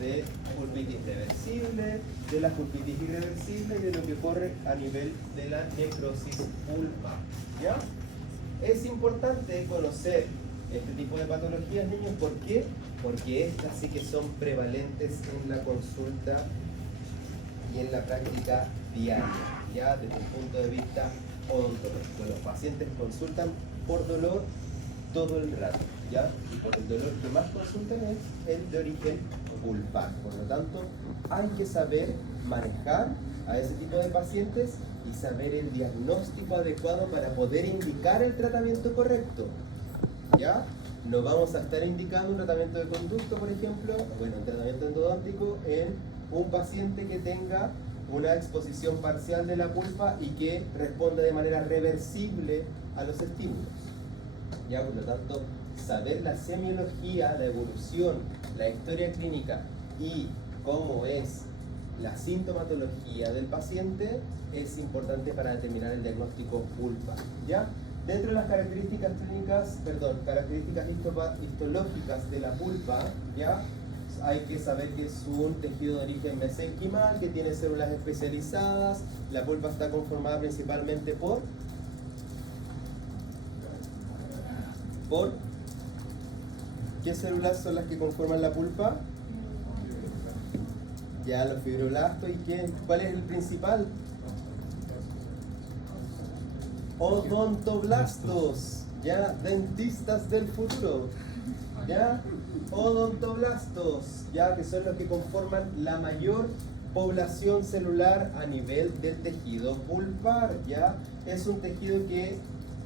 de pulpitis reversible, de la pulpitis irreversible y de lo que ocurre a nivel de la necrosis pulpar. ¿Ya? Es importante conocer este tipo de patologías, niños. ¿Por qué? Porque estas sí que son prevalentes en la consulta y en la práctica diaria, ya desde el punto de vista odontológico. Los pacientes consultan por dolor todo el rato, ¿ya? Y por el dolor que más consultan es el de origen pulpar. Por lo tanto, hay que saber manejar a ese tipo de pacientes y saber el diagnóstico adecuado para poder indicar el tratamiento correcto, ¿ya? No vamos a estar indicando un tratamiento de conducto, por ejemplo, bueno, un tratamiento endodóntico en un paciente que tenga una exposición parcial de la pulpa y que responda de manera reversible a los estímulos. Ya, por lo tanto, saber la semiología, la evolución, la historia clínica y cómo es la sintomatología del paciente es importante para determinar el diagnóstico pulpa. ¿Ya? Dentro de las características clínicas, características histológicas de la pulpa, ¿ya? Hay que saber que es un tejido de origen mesenquimal, que tiene células especializadas. La pulpa está conformada principalmente por ¿qué células son las que conforman la pulpa? Ya, los fibroblastos. ¿Y cuál es el principal? Odontoblastos. Ya, dentistas del futuro. Ya, odontoblastos, ya, que son los que conforman la mayor población celular a nivel del tejido pulpar. Ya, es un tejido que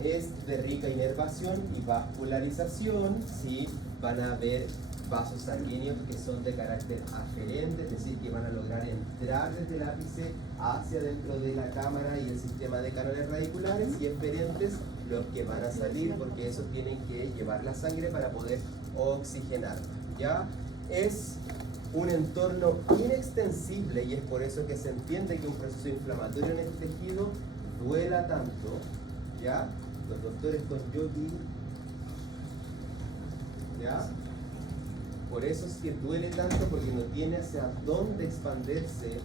es de rica inervación y vascularización. ¿Sí? Van a haber vasos sanguíneos que son de carácter aferente, es decir, que van a lograr entrar desde el ápice hacia dentro de la cámara y el sistema de canales radiculares, y eferentes los que van a salir, porque esos tienen que llevar la sangre para poder oxigenar. Ya es un entorno inextensible y es por eso que se entiende que un proceso inflamatorio en este tejido duela tanto. ¿Ya? Los doctores con yogi, ¿ya? Por eso es que duele tanto, porque no tiene hacia dónde expandirse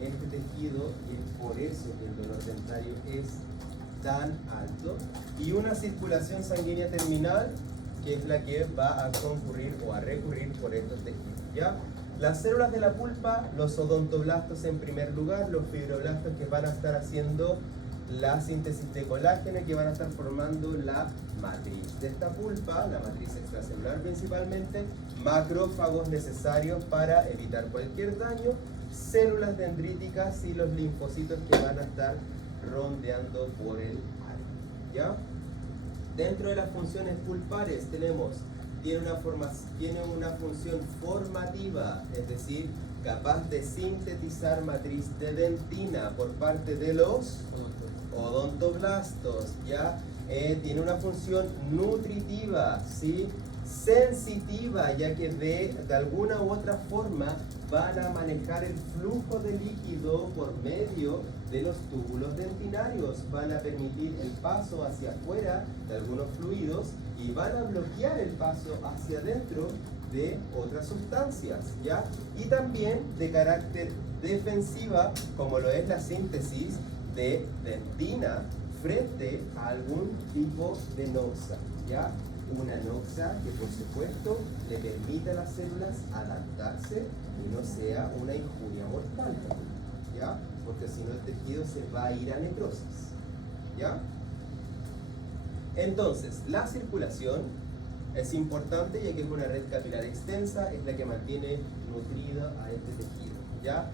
este tejido, y es por eso que el dolor dentario es tan alto. Y una circulación sanguínea terminal, que es la que va a concurrir o a recurrir por estos tejidos, ¿ya? Las células de la pulpa, los odontoblastos en primer lugar, los fibroblastos que van a estar haciendo la síntesis de colágeno, que van a estar formando la matriz de esta pulpa, la matriz extracelular principalmente, macrófagos necesarios para evitar cualquier daño, células dendríticas y los linfocitos que van a estar rondeando por el área, ¿ya? Dentro de las funciones pulpares tiene una función formativa, es decir, capaz de sintetizar matriz de dentina por parte de los odontoblastos, ¿ya? Tiene una función nutritiva, ¿sí? Sensitiva, ya que de alguna u otra forma van a manejar el flujo de líquido por medio de los túbulos dentinarios, van a permitir el paso hacia afuera de algunos fluidos y van a bloquear el paso hacia adentro de otras sustancias, ¿ya? Y también de carácter defensiva, como lo es la síntesis de dentina frente a algún tipo de noxa, ¿ya? Una noxa que por supuesto le permite a las células adaptarse y no sea una injuria mortal, ¿ya? Porque si no el tejido se va a ir a necrosis, ¿ya? Entonces, la circulación es importante, ya que es una red capilar extensa, es la que mantiene nutrida a este tejido, ¿ya?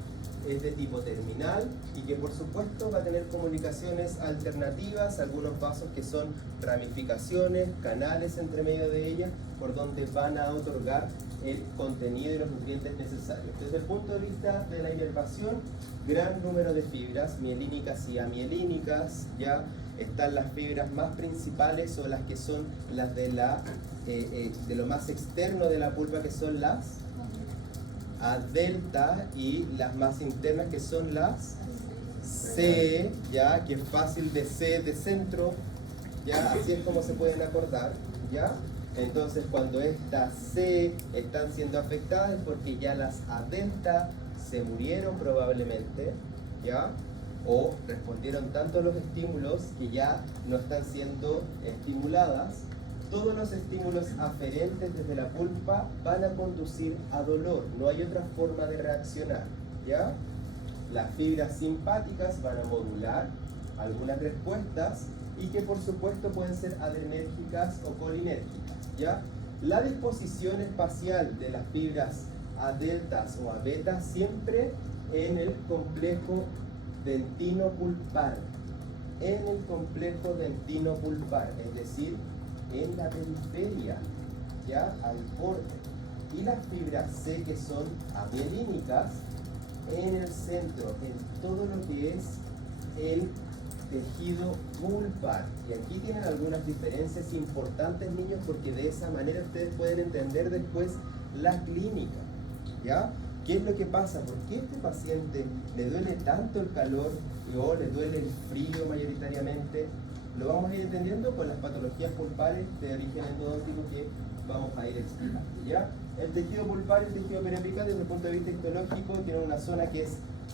Es de tipo terminal y que por supuesto va a tener comunicaciones alternativas, algunos vasos que son ramificaciones, canales entre medio de ellas, por donde van a otorgar el contenido y los nutrientes necesarios. Desde el punto de vista de la inervación, gran número de fibras mielínicas y amielínicas, ya están las fibras más principales o las que son las de lo más externo de la pulpa, que son las A delta, y las más internas que son las C, ya, que es fácil de C de centro, ya, así es como se pueden acordar, ya. Entonces cuando estas C están siendo afectadas es porque ya las A delta se murieron probablemente, ¿ya? O respondieron tanto a los estímulos que ya no están siendo estimuladas. Todos los estímulos aferentes desde la pulpa van a conducir a dolor, no hay otra forma de reaccionar, ¿ya? Las fibras simpáticas van a modular algunas respuestas y que por supuesto pueden ser adrenérgicas o colinérgicas, ¿ya? La disposición espacial de las fibras A deltas o A betas siempre en el complejo dentino-pulpar, en el complejo dentino-pulpar, es decir, en la periferia, ya al borde. Y las fibras C que son amielínicas en el centro, en todo lo que es el tejido pulpar. Y aquí tienen algunas diferencias importantes, niños, porque de esa manera ustedes pueden entender después la clínica, ¿ya? ¿Qué es lo que pasa? ¿Por qué a este paciente le duele tanto el calor o le duele el frío mayoritariamente? Lo vamos a ir entendiendo con las patologías pulpares de origen endodóntico que vamos a ir explicando, ¿ya? El tejido pulpar y el tejido periapical desde el punto de vista histológico tienen una zona que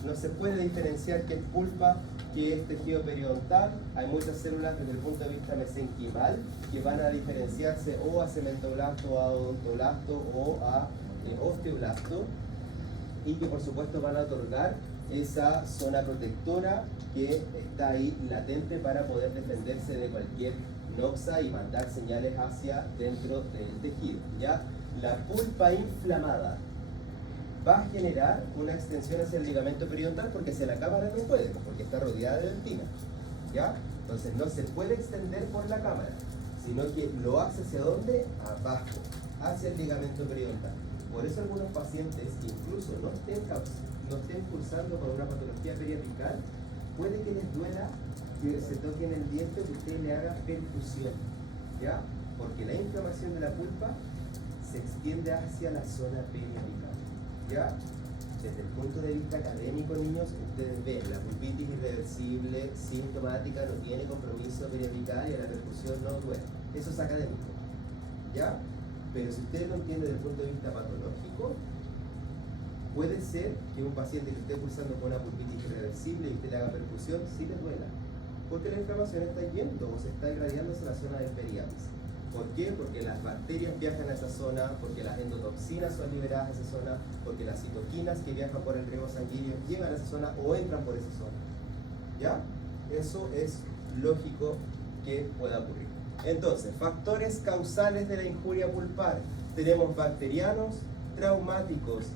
no se puede diferenciar que es pulpa, que es tejido periodontal. Hay muchas células desde el punto de vista mesenquimal que van a diferenciarse o a cementoblasto, o a odontoblasto o a osteoblasto, y que por supuesto van a otorgar esa zona protectora que está ahí latente para poder defenderse de cualquier noxa y mandar señales hacia dentro del tejido, ¿ya? La pulpa inflamada va a generar una extensión hacia el ligamento periodontal porque hacia la cámara no puede, porque está rodeada de dentina, ¿ya? Entonces no se puede extender por la cámara, sino que lo hace hacia dónde? Abajo, hacia el ligamento periodontal. Por eso algunos pacientes, incluso no estén cursando con una patología periapical, puede que les duela que se toquen el diente, que usted le haga percusión, ¿ya? Porque la inflamación de la pulpa se extiende hacia la zona periapical, ¿ya? Desde el punto de vista académico, niños, ustedes ven la pulpitis irreversible, sintomática, no tiene compromiso periapical y a la percusión no duele. Eso es académico, ¿ya? Pero si ustedes lo entienden desde el punto de vista patológico, puede ser que un paciente que esté cursando con una pulpitis irreversible y usted le haga percusión, sí le duela, porque la inflamación está yendo o se está irradiando hacia la zona del periapis. ¿Por qué? Porque las bacterias viajan a esa zona, porque las endotoxinas son liberadas a esa zona, porque las citoquinas que viajan por el riego sanguíneo llegan a esa zona o entran por esa zona, ¿ya? Eso es lógico que pueda ocurrir. Entonces, factores causales de la injuria pulpar. Tenemos bacterianos, traumáticos,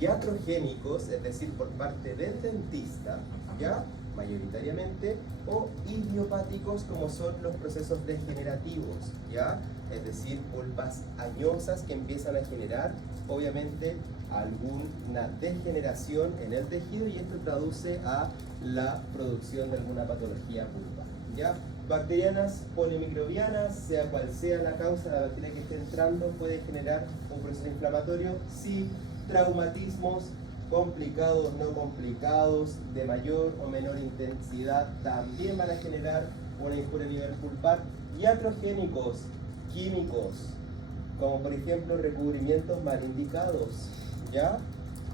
iatrogénicos, es decir, por parte del dentista, ¿ya? Mayoritariamente, o idiopáticos, como son los procesos degenerativos, ¿ya? Es decir, pulpas añosas que empiezan a generar, obviamente, alguna degeneración en el tejido y esto traduce a la producción de alguna patología pulpar, ¿ya? Bacterianas polimicrobianas, sea cual sea la causa de la bacteria que esté entrando, puede generar un proceso inflamatorio. Sí, traumatismos complicados, no complicados, de mayor o menor intensidad, también van a generar una injuria a nivel pulpar. Iatrogénicos, químicos, como por ejemplo recubrimientos mal indicados, ¿ya?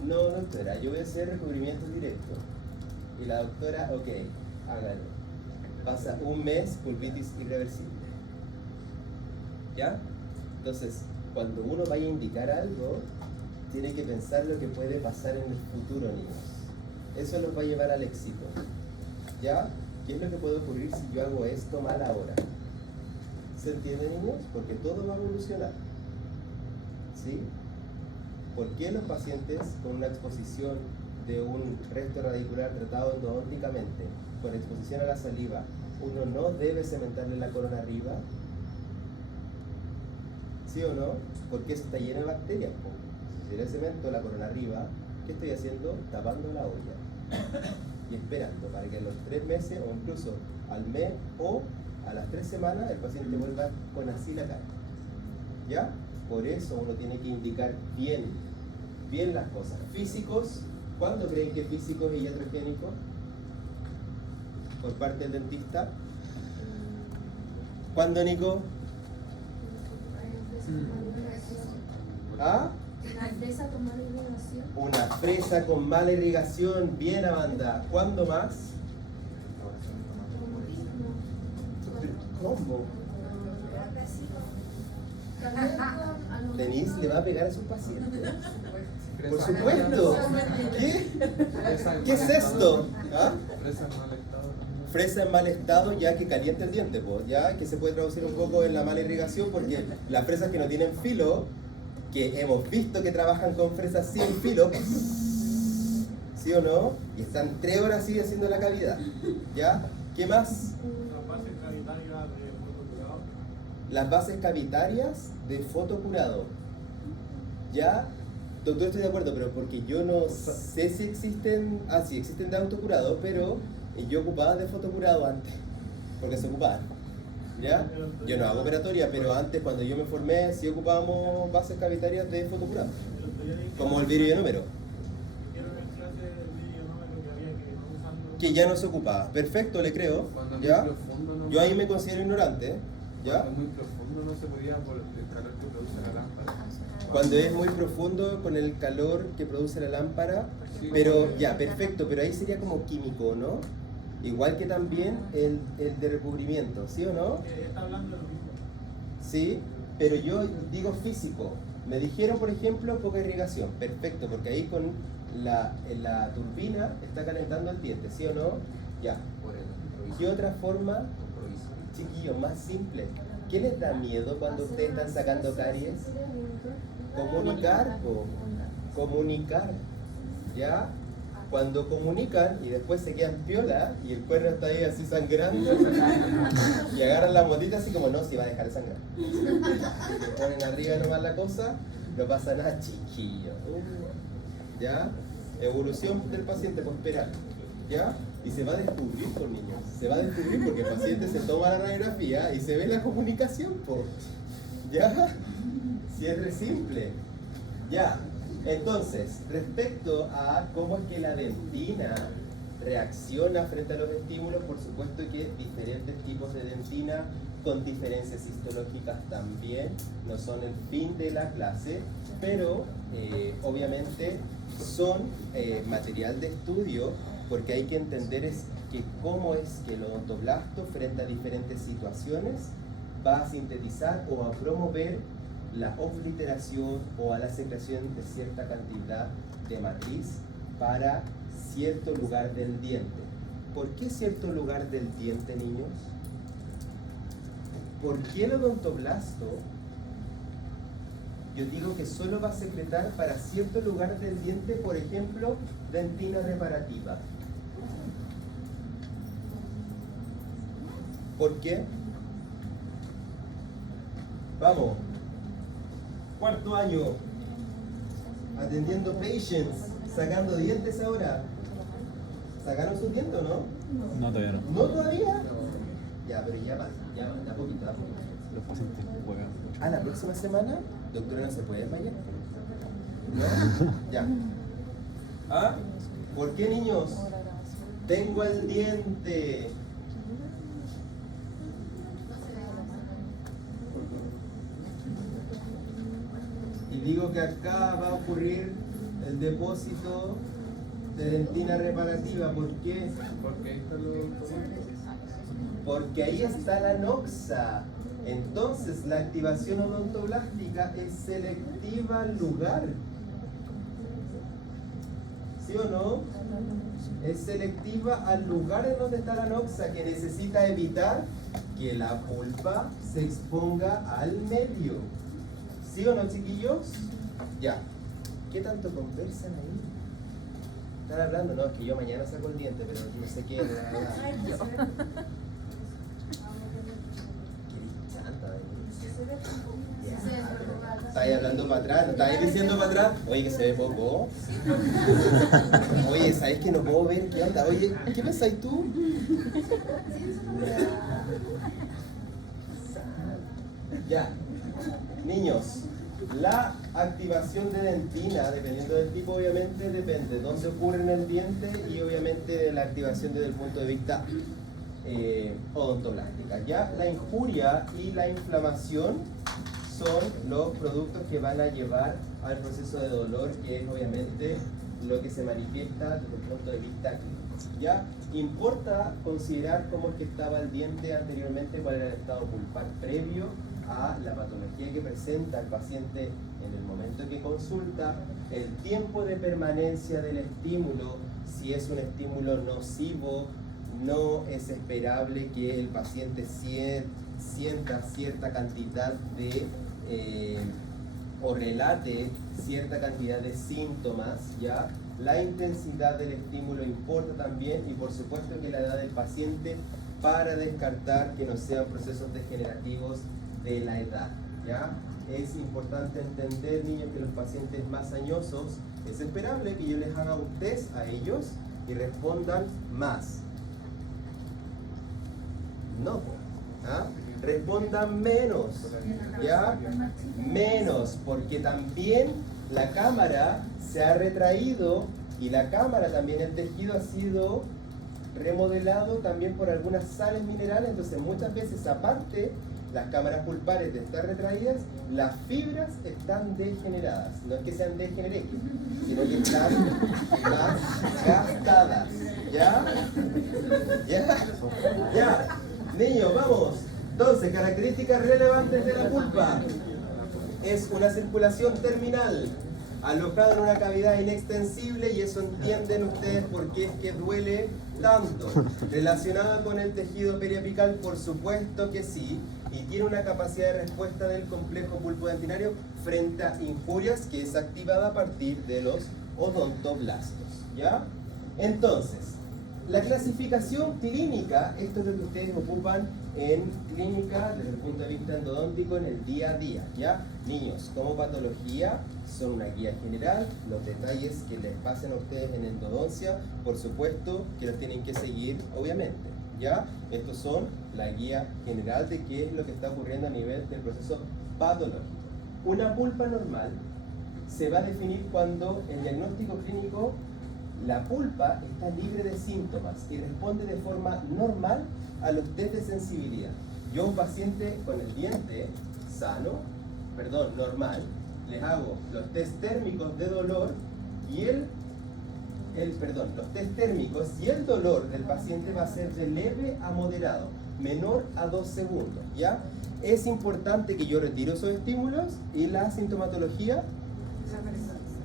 No, doctora, yo voy a hacer recubrimiento directo. Y la doctora, ok, hágalo. Pasa un mes, pulpitis irreversible, ¿ya? Entonces, cuando uno vaya a indicar algo, tiene que pensar lo que puede pasar en el futuro, niños. Eso nos va a llevar al éxito, ¿ya? ¿Qué es lo que puede ocurrir si yo hago esto mal ahora? ¿Se entiende, niños? Porque todo va a evolucionar, ¿sí? ¿Por qué los pacientes con una exposición de un resto radicular tratado endodónticamente, con exposición a la saliva, uno no debe cementarle la corona arriba? ¿Sí o no? Porque eso está lleno de bacterias. Si yo le cemento la corona arriba, ¿qué estoy haciendo? Tapando la olla y esperando para que a los 3 meses o incluso al mes o a las 3 semanas el paciente vuelva con así la cara, ¿ya? Por eso uno tiene que indicar bien las cosas. Físicos, ¿cuándo creen que físicos y iatrogénicos? Por parte del dentista. ¿Cuándo, Nico? ¿Ah? Una fresa con mala irrigación. Una fresa con mala irrigación, bien Amanda. ¿Cuándo más? ¿Cómo? Denise le va a pegar a sus pacientes. Por supuesto. ¿Qué? ¿Qué es esto? ¿Ah? Fresa en mal estado, ya que calienta el diente, pues, ya que se puede traducir un poco en la mala irrigación, porque las fresas que no tienen filo, que hemos visto que trabajan con fresas sin filo, ¿sí o no? Y están 3 horas así haciendo la cavidad, ¿ya? ¿Qué más? Las bases cavitarias de fotocurado, ¿ya? Doctor, estoy de acuerdo, pero porque yo no sé si existen, sí, existen de autocurado, pero yo ocupaba de fotocurado antes, porque se ocupaban, ¿ya? Yo no hago operatoria, pero antes cuando yo me formé sí ocupábamos bases cavitarias de fotocurado, como el vídeo número, que ya no se ocupaba. Perfecto, le creo, ¿ya? Yo ahí me considero ignorante, ¿ya? Cuando es muy profundo no se podía por el calor que produce la lámpara. Cuando es muy profundo con el calor que produce la lámpara, pero ya, perfecto, pero ahí sería como químico, ¿no? Igual que también el de recubrimiento, ¿sí o no? Está hablando de lo mismo. Sí, pero yo digo físico. Me dijeron, por ejemplo, poca irrigación. Perfecto, porque ahí con la turbina está calentando el diente, ¿sí o no? Ya. ¿Qué otra forma, chiquillos, más simple? ¿Qué les da miedo cuando ustedes están sacando caries? Comunicar, comunicar, ¿ya? Cuando comunican y después se quedan piola y el cuerno está ahí así sangrando y agarran la motita así como no, si va a dejar de sangrar. Se ponen arriba nomás la cosa, no pasa nada, chiquillo. ¿Ya? Evolución del paciente, pues esperar. ¿Ya? Y se va a descubrir por niños. Se va a descubrir porque el paciente se toma la radiografía y se ve la comunicación, pues. ¿Ya? Si es re simple. Ya. Entonces, respecto a cómo es que la dentina reacciona frente a los estímulos, por supuesto que diferentes tipos de dentina con diferencias histológicas también no son el fin de la clase, pero obviamente son material de estudio porque hay que entender es que cómo es que el odontoblasto frente a diferentes situaciones va a sintetizar o a promover la obliteración o a la secreción de cierta cantidad de matriz para cierto lugar del diente. ¿Por qué cierto lugar del diente, niños? ¿Por qué el odontoblasto, yo digo que solo va a secretar para cierto lugar del diente, por ejemplo, dentina reparativa? ¿Por qué? Vamos. Cuarto año, atendiendo patients, sacando dientes ahora. ¿Sacaron sus dientes o no? No, todavía no. ¿No todavía? Ya, pero ya pasa, ya da poquito, da poquito. Los pacientes juegan mucho. ¿A la próxima semana? Doctora, ¿no se puede desmayar? ¿No? Ya. ¿Ah? ¿Por qué, niños? Tengo el diente. Y digo que acá va a ocurrir el depósito de dentina reparativa. ¿Por qué? Porque ahí está lo... Porque ahí está la noxa. Entonces la activación odontoblástica es selectiva al lugar. ¿Sí o no? Es selectiva al lugar en donde está la noxa, que necesita evitar que la pulpa se exponga al medio. ¿Sí o no, chiquillos? Ya. ¿Qué tanto conversan ahí? Están hablando, no, es que yo mañana saco el diente, pero no sé qué. Qué chanta, ¿estáis hablando para atrás? ¿No estáis diciendo para atrás? Oye, que se ve poco. Oye, ¿sabes que no puedo ver? ¿Qué onda? Oye, ¿qué pensáis tú? Ya. Niños, la activación de dentina, dependiendo del tipo, obviamente depende de dónde ocurre en el diente y obviamente de la activación desde el punto de vista odontoblástica. Ya la injuria y la inflamación son los productos que van a llevar al proceso de dolor, que es obviamente lo que se manifiesta desde el punto de vista clínico. ¿Ya? Importa considerar cómo es que estaba el diente anteriormente, cuál era el estado pulpar previo a la patología que presenta el paciente en el momento que consulta, el tiempo de permanencia del estímulo, si es un estímulo nocivo, no es esperable que el paciente sienta cierta cantidad de o relate cierta cantidad de síntomas, ¿ya? La intensidad del estímulo importa también, y por supuesto que la edad del paciente, para descartar que no sean procesos degenerativos de la edad, ¿ya? Es importante entender, niños, que los pacientes más añosos es esperable que yo les haga un test a ellos y respondan más. No, ¿ah? Respondan menos, ¿ya? Menos, porque también la cámara se ha retraído y la cámara también, el tejido ha sido remodelado también por algunas sales minerales, entonces muchas veces aparte las cámaras pulpares de estar retraídas, las fibras están degeneradas, no es que sean degeneradas, sino que están más gastadas, ¿ya? ¿Ya? ¿Ya? Niños, vamos. Entonces, características relevantes de la pulpa. Es una circulación terminal, alojada en una cavidad inextensible, y eso entienden ustedes por qué es que duele tanto. Relacionada con el tejido periapical, por supuesto que sí, y tiene una capacidad de respuesta del complejo pulpodentinario frente a injurias que es activada a partir de los odontoblastos, ¿ya? Entonces, la clasificación clínica, esto es lo que ustedes ocupan en clínica desde el punto de vista endodóntico en el día a día, ¿ya? Niños, como patología, son una guía general, los detalles que les pasen a ustedes en endodoncia, por supuesto que los tienen que seguir, obviamente, ¿ya? Estos son la guía general de qué es lo que está ocurriendo a nivel del proceso patológico. Una pulpa normal se va a definir cuando el diagnóstico clínico, la pulpa está libre de síntomas y responde de forma normal a los test de sensibilidad. Yo a un paciente con el diente normal, les hago los test térmicos de dolor y los test térmicos y el dolor del paciente va a ser de leve a moderado, menor a 2 segundos, ¿ya? Es importante que yo retiro esos estímulos y la sintomatología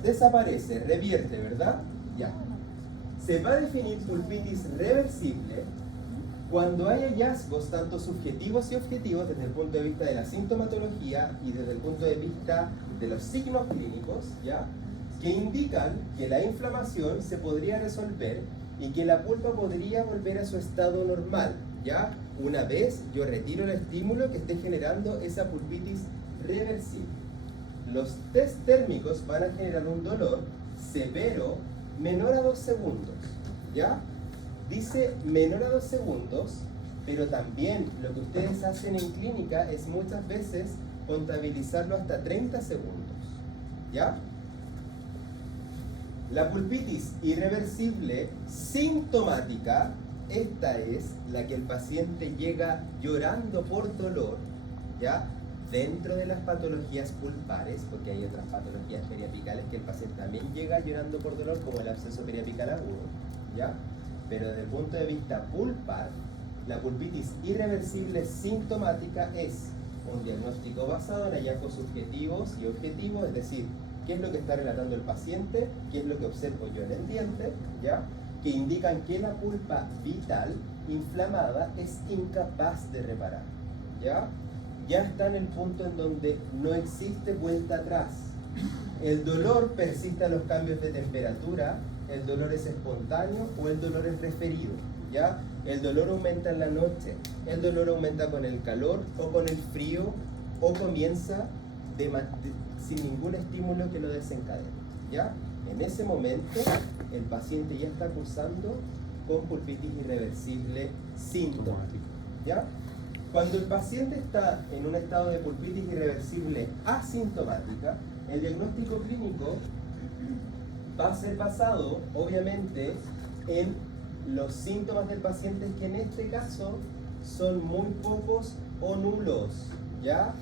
desaparece, revierte, ¿verdad? Ya. Se va a definir pulpitis reversible cuando hay hallazgos tanto subjetivos y objetivos desde el punto de vista de la sintomatología y desde el punto de vista de los signos clínicos, ¿ya? Que indican que la inflamación se podría resolver y que la pulpa podría volver a su estado normal, ¿ya? Una vez yo retiro el estímulo que esté generando esa pulpitis reversible. Los test térmicos van a generar un dolor severo menor a 2 segundos, ¿ya? Dice menor a 2 segundos, pero también lo que ustedes hacen en clínica es muchas veces contabilizarlo hasta 30 segundos, ¿ya? La pulpitis irreversible sintomática, esta es la que el paciente llega llorando por dolor, ¿ya? Dentro de las patologías pulpares, porque hay otras patologías periapicales que el paciente también llega llorando por dolor, como el absceso periapical agudo, ¿ya? Pero desde el punto de vista pulpar, la pulpitis irreversible sintomática es un diagnóstico basado en hallazgos subjetivos y objetivos, es decir, qué es lo que está relatando el paciente, qué es lo que observo yo en el diente, ¿ya? Que indican que la pulpa vital inflamada es incapaz de reparar, ¿ya? Ya está en el punto en donde no existe vuelta atrás. El dolor persiste a los cambios de temperatura, el dolor es espontáneo o el dolor es referido, ¿ya? El dolor aumenta en la noche, el dolor aumenta con el calor o con el frío, o comienza sin ningún estímulo que lo desencadene, ¿ya? En ese momento el paciente ya está cursando con pulpitis irreversible sintomática, ¿ya? Cuando el paciente está en un estado de pulpitis irreversible asintomática, el diagnóstico clínico va a ser basado, obviamente, en los síntomas del paciente, que en este caso son muy pocos o nulos, ¿ya?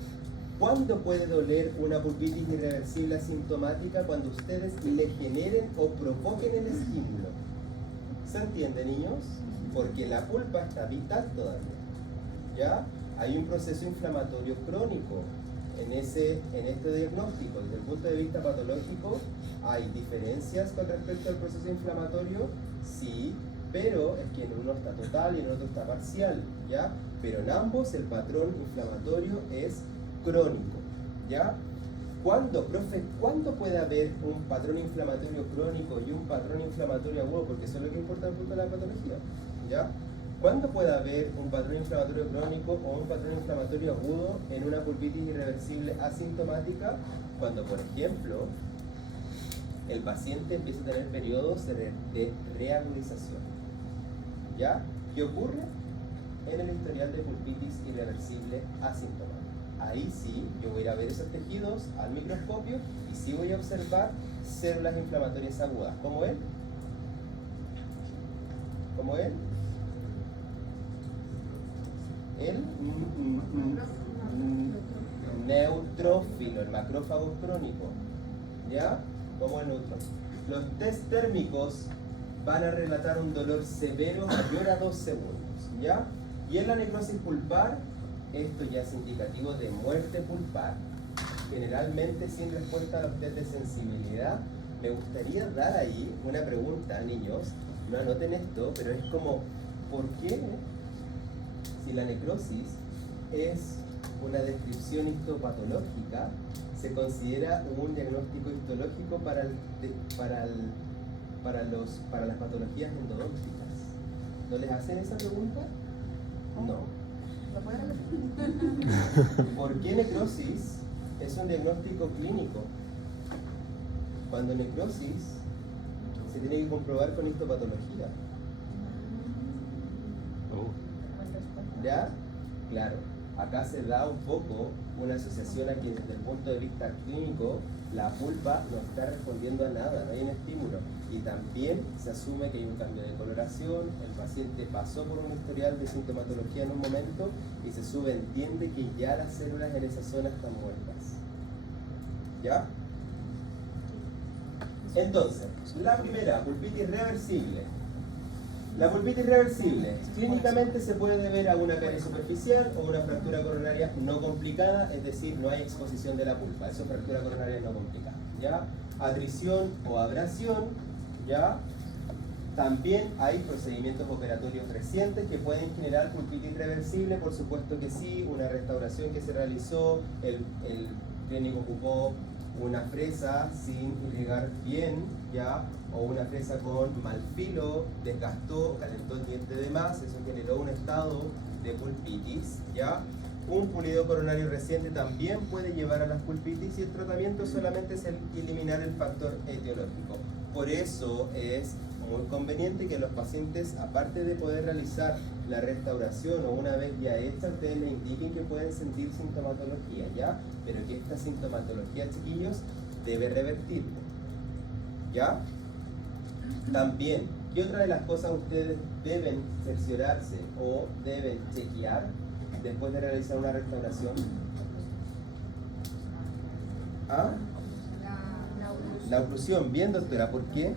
¿Cuándo puede doler una pulpitis irreversible asintomática? Cuando ustedes le generen o provoquen el estímulo. ¿Se entiende, niños? Porque la pulpa está vital todavía. ¿Ya? Hay un proceso inflamatorio crónico en este diagnóstico. Desde el punto de vista patológico, ¿hay diferencias con respecto al proceso inflamatorio? Sí, pero es que en uno está total y en otro está parcial, ¿ya? Pero en ambos el patrón inflamatorio es crónico, ¿ya? ¿Cuándo, profe? ¿Cuándo puede haber un patrón inflamatorio crónico y un patrón inflamatorio agudo? Porque eso es lo que importa desde el punto de la patología, ¿ya? ¿Cuándo puede haber un patrón inflamatorio crónico o un patrón inflamatorio agudo en una pulpitis irreversible asintomática? Cuando, por ejemplo, el paciente empieza a tener periodos de reagudización, ¿ya? ¿Qué ocurre? En el historial de pulpitis irreversible asintomática. Ahí sí, yo voy a ir a ver esos tejidos al microscopio y sí voy a observar células inflamatorias agudas. ¿Cómo él? ¿Cómo él? El neutrófilo, el macrófago crónico. ¿Ya? ¿Cómo el neutrófilo? Los test térmicos van a relatar un dolor severo mayor a 2 segundos. ¿Ya? Y en la necrosis pulpar, esto ya es indicativo de muerte pulpar. Generalmente sin respuesta a los test de sensibilidad. Me gustaría dar ahí una pregunta, niños. No anoten esto, pero es como, ¿por qué si la necrosis es una descripción histopatológica, se considera un diagnóstico histológico para las patologías endodónticas? ¿No les hacen esa pregunta? No. ¿Por qué necrosis es un diagnóstico clínico? Cuando necrosis se tiene que comprobar con histopatología. ¿Ya? Claro, acá se da un poco una asociación a que desde el punto de vista clínico la pulpa no está respondiendo a nada, no hay un estímulo. Y también se asume que hay un cambio de coloración, el paciente pasó por un historial de sintomatología en un momento y se subentiende que ya las células en esa zona están muertas. ¿Ya? Entonces, la primera, pulpitis reversible. La pulpitis reversible clínicamente se puede deber a una caries superficial o una fractura coronaria no complicada, es decir, no hay exposición de la pulpa, eso es fractura coronaria no complicada, ¿ya? Atrición o abrasión, ¿ya? También hay procedimientos operatorios recientes que pueden generar pulpitis reversible, por supuesto que sí, una restauración que se realizó, el clínico ocupó una fresa sin irrigar bien, ¿ya? O una fresa con mal filo, desgastó, calentó el diente de más, eso generó un estado de pulpitis, ¿ya? Un pulido coronario reciente también puede llevar a las pulpitis y el tratamiento solamente es eliminar el factor etiológico. Por eso es muy conveniente que los pacientes, aparte de poder realizar la restauración o una vez ya hecha, ustedes le indiquen que pueden sentir sintomatología, ¿ya? Pero que esta sintomatología, chiquillos, debe revertir, ¿ya? También, ¿qué otra de las cosas ustedes deben cerciorarse o deben chequear después de realizar una restauración? ¿Ah? La oclusión, bien, doctora, ¿por qué?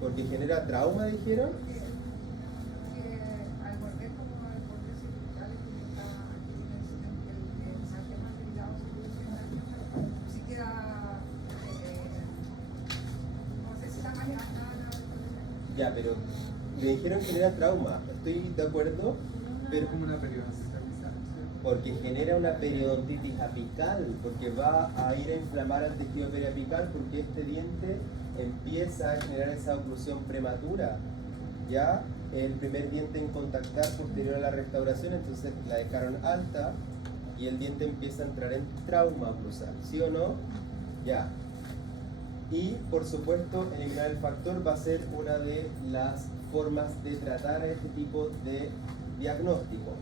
Porque genera trauma, dijeron. Ya, pero me dijeron que genera trauma, estoy de acuerdo, pero como una periodontitis, porque genera una periodontitis apical, porque va a ir a inflamar al tejido periapical, porque este diente empieza a generar esa oclusión prematura, ya el primer diente en contactar posterior a la restauración, entonces la dejaron alta y el diente empieza a entrar en trauma oclusal, ¿sí o no? Ya. Y por supuesto eliminar el factor va a ser una de las formas de tratar a este tipo de diagnóstico.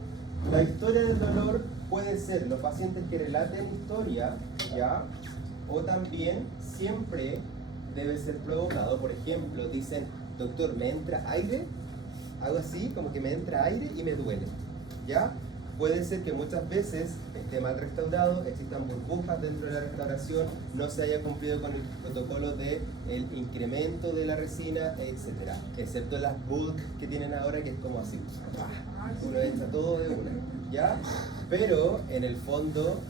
La historia del dolor puede ser los pacientes que relaten historia, ¿ya? O también siempre debe ser provocado. Por ejemplo, dicen, doctor, ¿me entra aire? Hago así, como que me entra aire y me duele, ¿ya? Puede ser que muchas veces esté mal restaurado, existan burbujas dentro de la restauración, no se haya cumplido con el protocolo de el incremento de la resina, etcétera, excepto las bulk que tienen ahora, que es como así, uno entra todo de una, ¿ya? Pero en el fondo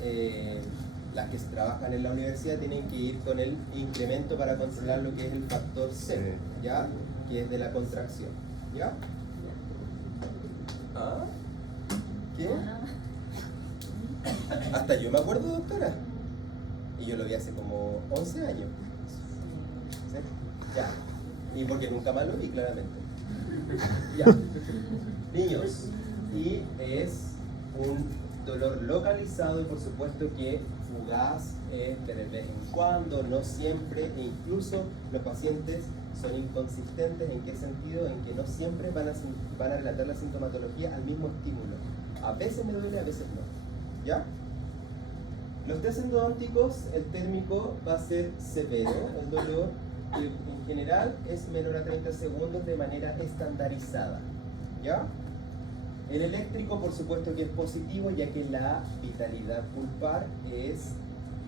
las que se trabajan en la universidad tienen que ir con el incremento para controlar lo que es el factor C, ¿ya? Que es de la contracción, ¿ya? ¿Ah? ¿Qué? Hasta yo me acuerdo, doctora. Y yo lo vi hace como 11 años. ¿Sí? Ya. Y porque nunca más lo vi, claramente. Ya. Niños, y es un dolor localizado y por supuesto que fugaz, de vez en cuando, no siempre, e incluso los pacientes son inconsistentes. ¿En qué sentido? En que no siempre van a relatar la sintomatología al mismo estímulo. A veces me duele, a veces no. ¿Ya? Los test endodónticos, el térmico va a ser severo, el dolor, y en general es menor a 30 segundos de manera estandarizada. ¿Ya? El eléctrico, por supuesto que es positivo, ya que la vitalidad pulpar es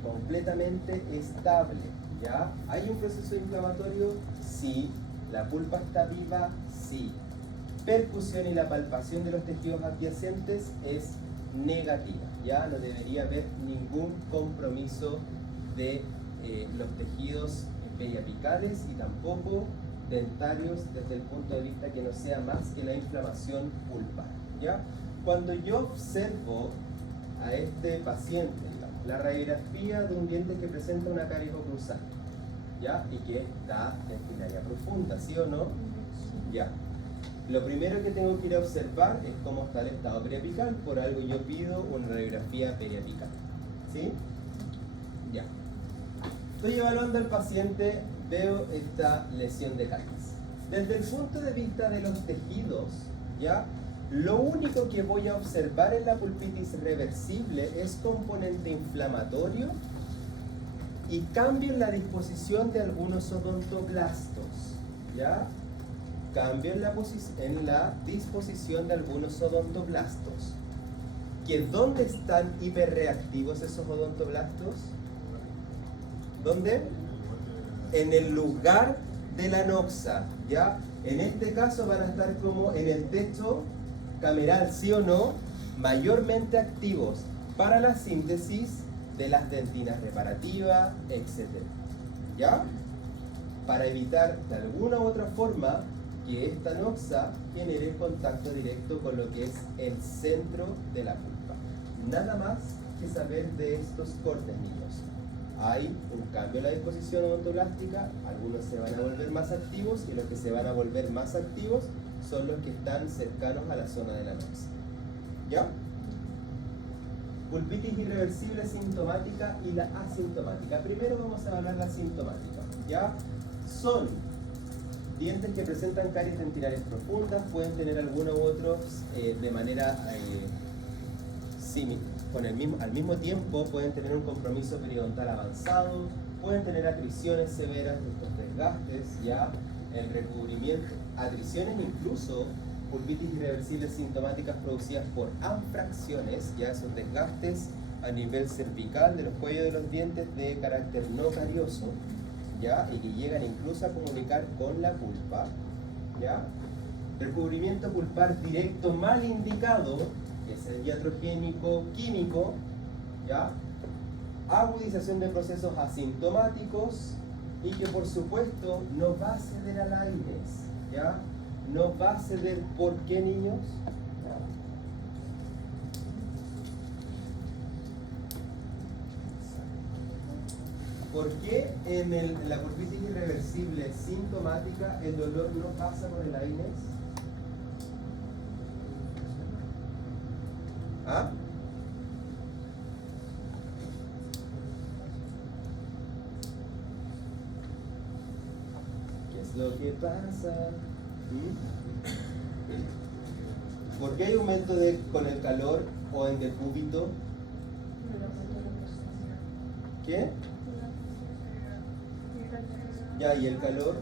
completamente estable. ¿Ya? ¿Hay un proceso inflamatorio? Sí. ¿La pulpa está viva? Sí. Percusión y la palpación de los tejidos adyacentes es negativa. Ya no debería haber ningún compromiso de los tejidos periapicales y tampoco dentarios desde el punto de vista que no sea más que la inflamación pulpar. ¿Ya? Cuando yo observo a este paciente, digamos, la radiografía de un diente que presenta una caries oclusal, ¿ya? Y que está en área profunda, ¿sí o no? Ya. Lo primero que tengo que ir a observar es cómo está el estado periapical, por algo yo pido una radiografía periapical. ¿Sí? Ya. Estoy evaluando al paciente, veo esta lesión de caries. Desde el punto de vista de los tejidos, ¿ya? Lo único que voy a observar en la pulpitis reversible es componente inflamatorio y cambio en la disposición de algunos odontoblastos, ¿ya? Cambio en la disposición de algunos odontoblastos. ¿Dónde están hiperreactivos esos odontoblastos? ¿Dónde? En el lugar de la noxa, ¿ya? En este caso van a estar como en el techo cameral, ¿sí o no? Mayormente activos para la síntesis de las dentinas reparativas, etc. ¿Ya? Para evitar de alguna u otra forma que esta noxa genere contacto directo con lo que es el centro de la pulpa. Nada más que saber de estos cortes, niños. Hay un cambio en la disposición odontoblástica, algunos se van a volver más activos y los que se van a volver más activos son los que están cercanos a la zona de la noxa. ¿Ya? Pulpitis irreversible sintomática y la asintomática. Primero vamos a hablar de la sintomática. ¿Ya? Son dientes que presentan caries dentinares profundas, pueden tener algunos u otros de manera al mismo tiempo pueden tener un compromiso periodontal avanzado, pueden tener atriciones severas de estos desgastes, ya el recubrimiento, atriciones incluso, pulpitis irreversibles sintomáticas producidas por anfracciones, ya son desgastes a nivel cervical de los cuellos de los dientes de carácter no carioso, ¿ya? Y que llegan incluso a comunicar con la pulpa, ¿ya? Recubrimiento pulpar directo mal indicado, que es el iatrogénico químico, ¿ya? Agudización de procesos asintomáticos y que por supuesto no va a ceder al aire, ¿ya? No va a ceder. ¿Por qué, niños? ¿Por qué en la pulpitis irreversible sintomática el dolor no pasa por el AINES? ¿Ah? ¿Qué es lo que pasa? ¿Por qué hay aumento con el calor o en decúbito? ¿Qué? Ya, ¿y el calor?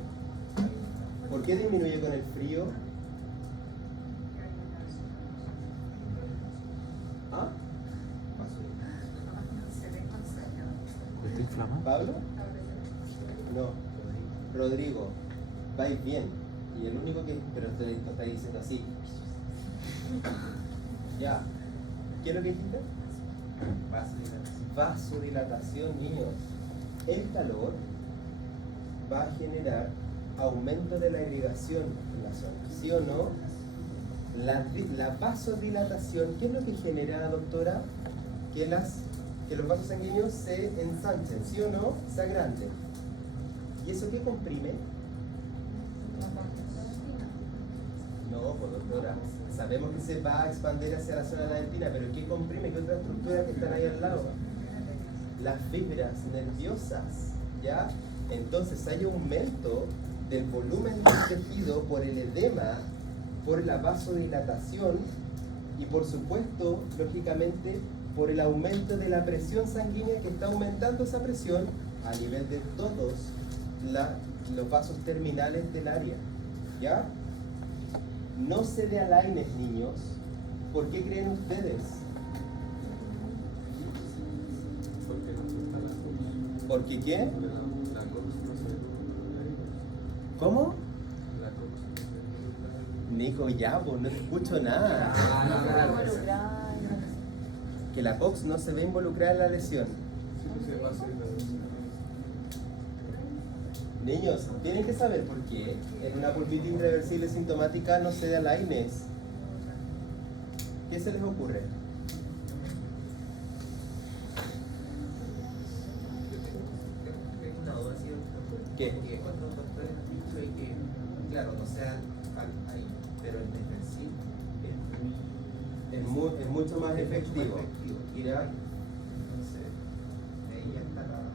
¿Por qué disminuye con el frío? inflama? ¿Pablo? No. Rodrigo. Vais bien. Y el único que... Pero te está diciendo así. Ya. ¿Qué es lo que dijiste? Vasodilatación, niños. El calor va a generar aumento de la irrigación en la zona, ¿sí o no? La vasodilatación, ¿qué es lo que genera, doctora? Que los vasos sanguíneos se ensanchen, ¿sí o no? Se agranden. ¿Y eso qué comprime? No, pues doctora, sabemos que se va a expandir hacia la zona de la dentina, pero ¿qué comprime? ¿Qué otras estructuras que están ahí al lado? Las fibras nerviosas, ¿ya? Entonces hay aumento del volumen del tejido por el edema, por la vasodilatación y por supuesto, lógicamente, por el aumento de la presión sanguínea que está aumentando esa presión a nivel de todos los vasos terminales del área, ¿ya? No se dé alaines, niños. ¿Por qué creen ustedes? Porque no está la cruz. ¿Por qué qué? La cruz no se ve. ¿Cómo? La cruz no se ve. Nico, ya, pues no te escucho nada. Que la COX no se ve involucrada en la lesión. Sí, pues se va a hacer la Niños, tienen que saber por qué en una pulpitis irreversible sintomática no se da alaines. ¿Qué se les ocurre? Tengo una duda, ¿sí, doctor? ¿Qué? Porque otros doctores han dicho que, claro, no sea ahí, pero el defensivo Es mucho más efectivo. Y ¿Ya? entonces, ahí ya está la duda.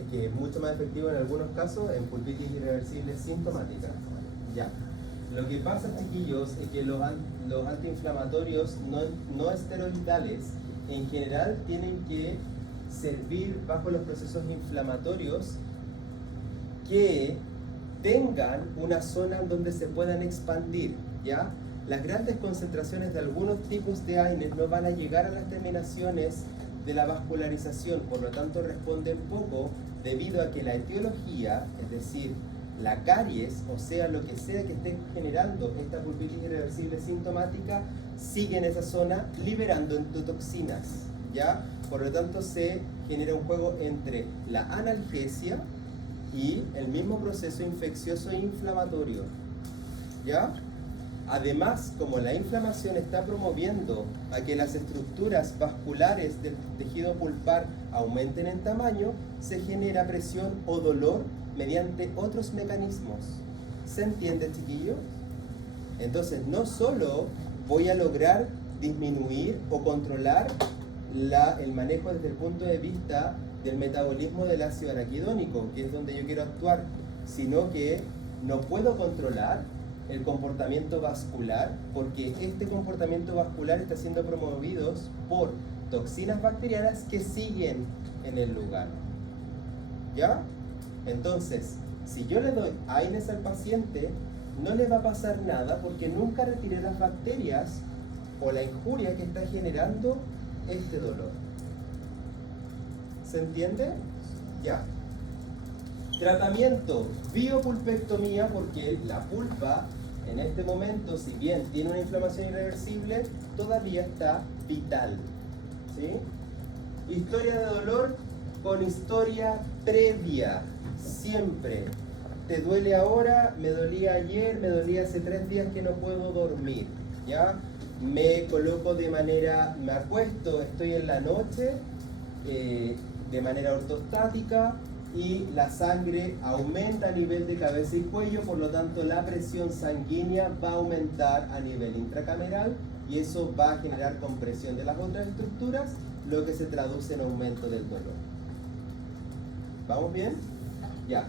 Es que es mucho más efectivo en algunos casos en pulpitis irreversible sintomática. Ya. Lo que pasa, chiquillos, es que los antiinflamatorios no esteroidales en general tienen que servir bajo los procesos inflamatorios que tengan una zona donde se puedan expandir, ¿ya? Las grandes concentraciones de algunos tipos de AINES no van a llegar a las terminaciones de la vascularización, por lo tanto responden poco debido a que la etiología, es decir, la caries, o sea, lo que sea que esté generando esta pulpitis irreversible sintomática, sigue en esa zona liberando endotoxinas, ¿ya? Por lo tanto, se genera un juego entre la analgesia y el mismo proceso infeccioso e inflamatorio, ¿ya? Además, como la inflamación está promoviendo a que las estructuras vasculares del tejido pulpar aumenten en tamaño, se genera presión o dolor mediante otros mecanismos. ¿Se entiende, chiquillo? Entonces, no solo voy a lograr disminuir o controlar el manejo desde el punto de vista del metabolismo del ácido araquidónico, que es donde yo quiero actuar, sino que no puedo controlar el comportamiento vascular, porque este comportamiento vascular está siendo promovido por toxinas bacterianas que siguen en el lugar. ¿Ya? Entonces, si yo le doy AINES al paciente, no le va a pasar nada porque nunca retiré las bacterias o la injuria que está generando este dolor. ¿Se entiende? Ya. Tratamiento, biopulpectomía, porque la pulpa en este momento, si bien tiene una inflamación irreversible, todavía está vital. ¿Sí? Historia de dolor con historia previa, siempre. ¿Te duele ahora? Me dolía ayer, me dolía hace 3 días que no puedo dormir. ¿Ya? Me coloco me acuesto, estoy en la noche, de manera ortostática, y la sangre aumenta a nivel de cabeza y cuello, por lo tanto la presión sanguínea va a aumentar a nivel intracameral y eso va a generar compresión de las otras estructuras, lo que se traduce en aumento del dolor. ¿Vamos bien? Ya.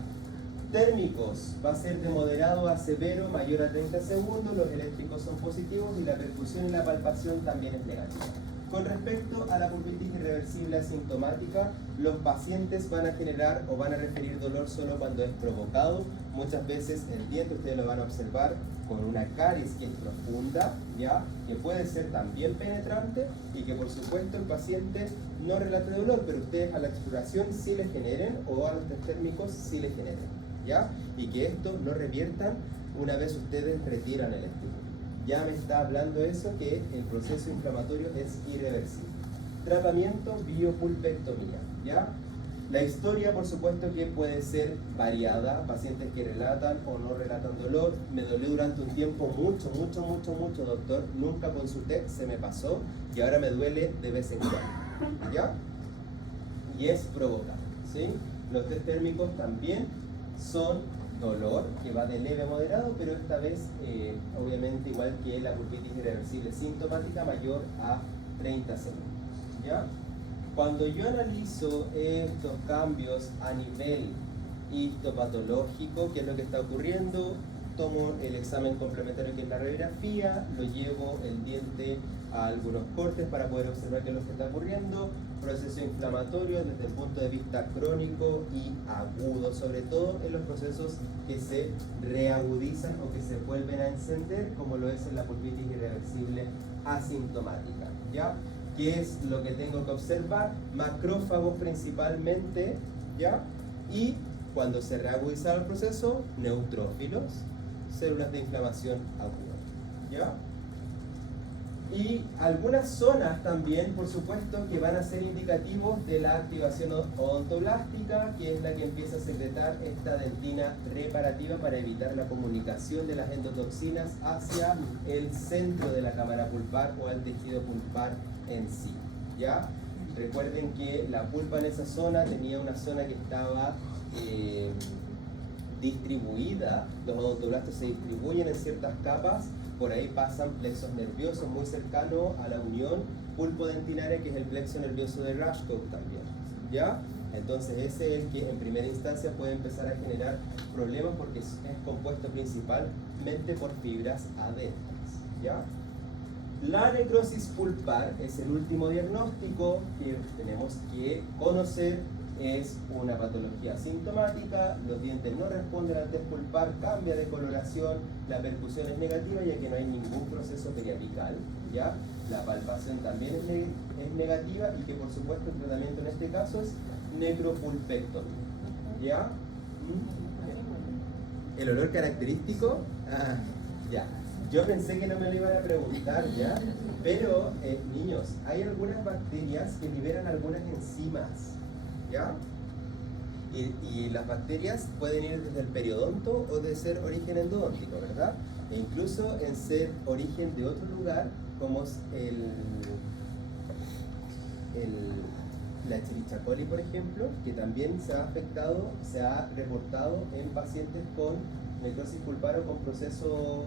Térmicos, va a ser de moderado a severo, mayor a 30 segundos, los eléctricos son positivos y la percusión y la palpación también es negativa. Con respecto a la pulpitis irreversible asintomática, los pacientes van a generar o van a referir dolor solo cuando es provocado. Muchas veces el diente, ustedes lo van a observar con una caries que es profunda, ¿ya? Que puede ser también penetrante y que por supuesto el paciente no relate dolor, pero ustedes a la exploración sí le generen o a los test térmicos sí le generen, ¿ya? Y que esto lo reviertan una vez ustedes retiran el estímulo. Ya me está hablando eso, que el proceso inflamatorio es irreversible. Tratamiento, biopulpectomía, ¿ya? La historia, por supuesto, que puede ser variada, pacientes que relatan o no relatan dolor. Me dolió durante un tiempo mucho, doctor, nunca consulté, se me pasó y ahora me duele de vez en cuando, ¿ya? Y es provocado, ¿sí? Los test térmicos también son dolor que va de leve a moderado, pero esta vez obviamente igual que la pulpitis irreversible sintomática mayor a 30 segundos, ¿ya? Cuando yo analizo estos cambios a nivel histopatológico, ¿qué es lo que está ocurriendo? Tomo el examen complementario que es la radiografía, lo llevo el diente a algunos cortes para poder observar qué es lo que está ocurriendo. Proceso inflamatorio desde el punto de vista crónico y agudo, sobre todo en los procesos que se reagudizan o que se vuelven a encender, como lo es en la pulpitis irreversible asintomática, ¿ya? ¿Qué es lo que tengo que observar? Macrófagos principalmente, ¿ya? Y cuando se reagudiza el proceso, neutrófilos, células de inflamación aguda, ¿ya? Y algunas zonas también, por supuesto, que van a ser indicativos de la activación odontoblástica, que es la que empieza a secretar esta dentina reparativa para evitar la comunicación de las endotoxinas hacia el centro de la cámara pulpar o al tejido pulpar en sí, ¿ya? Recuerden que la pulpa en esa zona tenía una zona que estaba distribuida, los odontoblastos se distribuyen en ciertas capas, por ahí pasan plexos nerviosos muy cercanos a la unión pulpodentinaria, que es el plexo nervioso de Rashkow también, ¿ya? Entonces ese es el que en primera instancia puede empezar a generar problemas porque es compuesto principalmente por fibras adentras, ¿ya? La necrosis pulpar es el último diagnóstico que tenemos que conocer. Es una patología sintomática, los dientes no responden al test pulpar, cambia de coloración, la percusión es negativa ya que no hay ningún proceso periapical, ¿ya? La palpación también es negativa y que por supuesto el tratamiento en este caso es necropulpectomía, ¿ya? ¿El olor característico? Ah, ya. Yo pensé que no me lo iban a preguntar, ¿ya? Pero, niños, hay algunas bacterias que liberan algunas enzimas, ¿ya? Y las bacterias pueden ir desde el periodonto o de ser origen endodóntico, ¿verdad? E incluso en ser origen de otro lugar, como es la Escherichia coli, por ejemplo, que también se ha afectado, se ha reportado en pacientes con necrosis pulpar o con procesos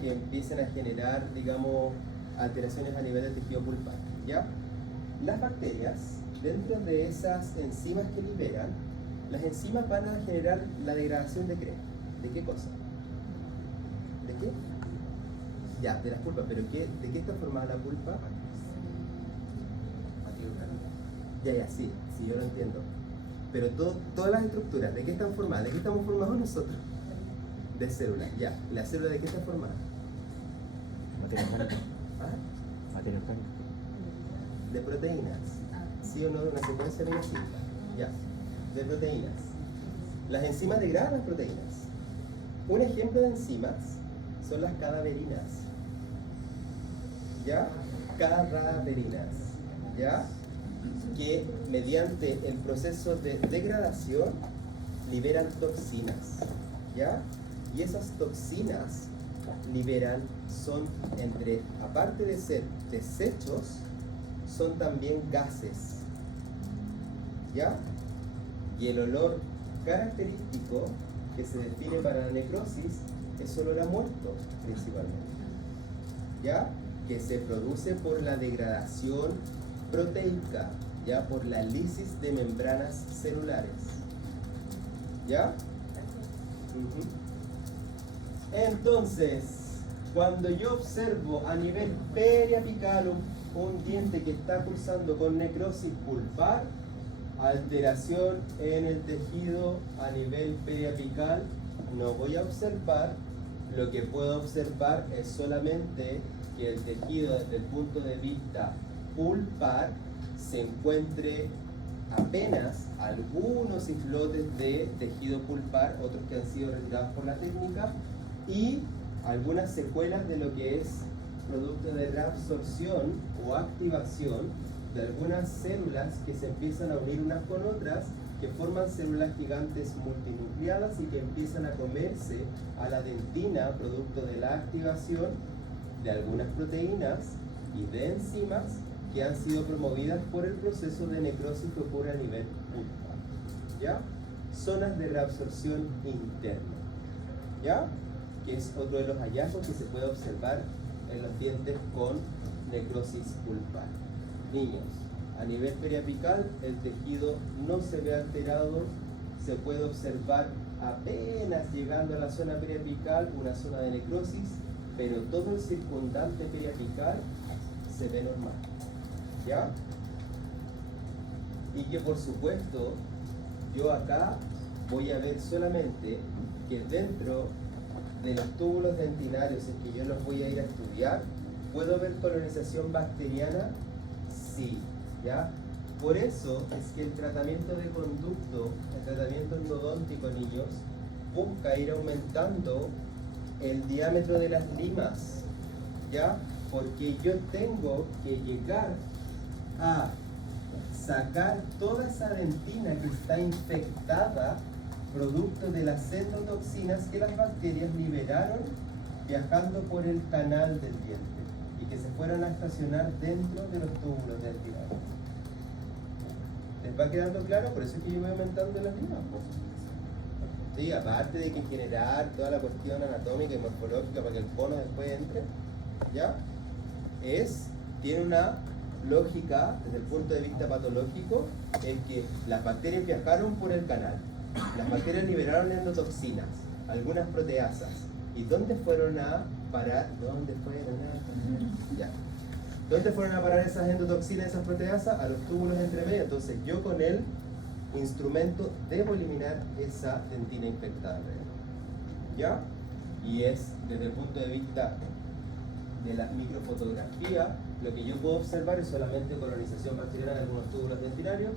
que empiecen a generar, digamos, alteraciones a nivel del tejido pulpar, ¿ya? Las bacterias, dentro de esas enzimas que liberan, las enzimas van a generar la degradación de qué? ¿De qué cosa? ¿De qué? Ya, de las pulpas, pero ¿de qué está formada la pulpa? Ya, sí, yo lo entiendo. Pero todas las estructuras, ¿de qué están formadas? ¿De qué estamos formados nosotros? De células, ya. ¿La célula de qué está formada? Materia orgánica. ¿Ah? Materia orgánica. De proteínas. ¿Sí o no? De una secuencia de una cinta. Ya. De proteínas. Las enzimas degradan las proteínas. Un ejemplo de enzimas son las cadaverinas. ¿Ya? Cadaverinas. ¿Ya? Que mediante el proceso de degradación liberan toxinas, ¿ya? Y esas toxinas aparte de ser desechos, son también gases, ¿ya? Y el olor característico que se define para la necrosis es olor a muerto, principalmente, ¿ya? Que se produce por la degradación proteica, ya, por la lisis de membranas celulares, ¿ya? Entonces, cuando yo observo a nivel periapical un diente que está cursando con necrosis pulpar, alteración en el tejido a nivel periapical, no voy a observar. Lo que puedo observar es solamente que el tejido desde el punto de vista pulpar se encuentre apenas algunos islotes de tejido pulpar, otros que han sido retirados por la técnica, y algunas secuelas de lo que es producto de reabsorción o activación de algunas células que se empiezan a unir unas con otras, que forman células gigantes multinucleadas y que empiezan a comerse a la dentina producto de la activación de algunas proteínas y de enzimas que han sido promovidas por el proceso de necrosis que ocurre a nivel pulpar. ¿Ya? Zonas de reabsorción interna. ¿Ya? Que es otro de los hallazgos que se puede observar en los dientes con necrosis pulpar. Niños, a nivel periapical el tejido no se ve alterado, se puede observar apenas llegando a la zona periapical una zona de necrosis, pero todo el circundante periapical se ve normal. ¿Ya? Y que por supuesto yo acá voy a ver solamente que dentro de los túbulos dentinarios en que yo los voy a ir a estudiar, ¿puedo ver colonización bacteriana? Sí, ¿ya? Por eso es que el tratamiento de conducto, el tratamiento endodóntico, niños, busca ir aumentando el diámetro de las limas, ¿ya? Porque yo tengo que llegar a sacar toda esa dentina que está infectada producto de las endotoxinas que las bacterias liberaron viajando por el canal del diente y que se fueron a estacionar dentro de los túbulos dentinarios. ¿Les va quedando claro? Por eso es que yo voy aumentando las limas. Sí, aparte de que generar toda la cuestión anatómica y morfológica para que el cono después entre, ¿ya? Tiene una lógica desde el punto de vista patológico en que las bacterias viajaron por el canal, las bacterias liberaron endotoxinas, algunas proteasas, ¿y dónde fueron a parar? ¿Dónde fueron a parar esas endotoxinas, esas proteasas? A los túbulos entre medio. Entonces yo con el instrumento debo eliminar esa dentina infectada, ¿ya? Y es desde el punto de vista de la microfotografía, lo que yo puedo observar es solamente colonización bacteriana en algunos túbulos dentinarios,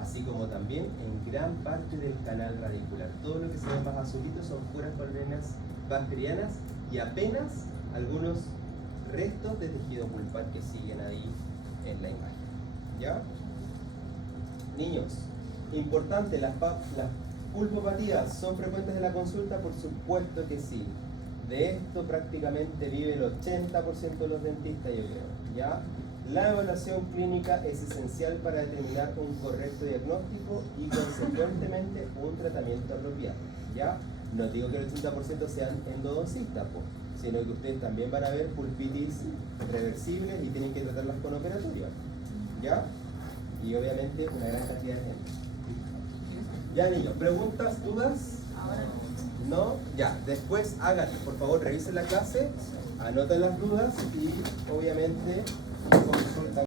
así como también en gran parte del canal radicular. Todo lo que se ve más azulito son puras colonias bacterianas y apenas algunos restos de tejido pulpar que siguen ahí en la imagen. ¿Ya? Niños, importante, las pulpopatías son frecuentes en la consulta, por supuesto que sí. De esto prácticamente vive el 80% de los dentistas, yo creo. ¿Ya? La evaluación clínica es esencial para determinar un correcto diagnóstico y consecuentemente un tratamiento apropiado. ¿Ya? No digo que el 80% sean endodoncistas, sino que ustedes también van a ver pulpitis reversibles y tienen que tratarlas con operatorios. ¿Ya? Y obviamente una gran cantidad de gente. Ya, niños, ¿preguntas, dudas? ¿No? Ya, después hagan, por favor, revisen la clase, anoten las dudas y obviamente consultan.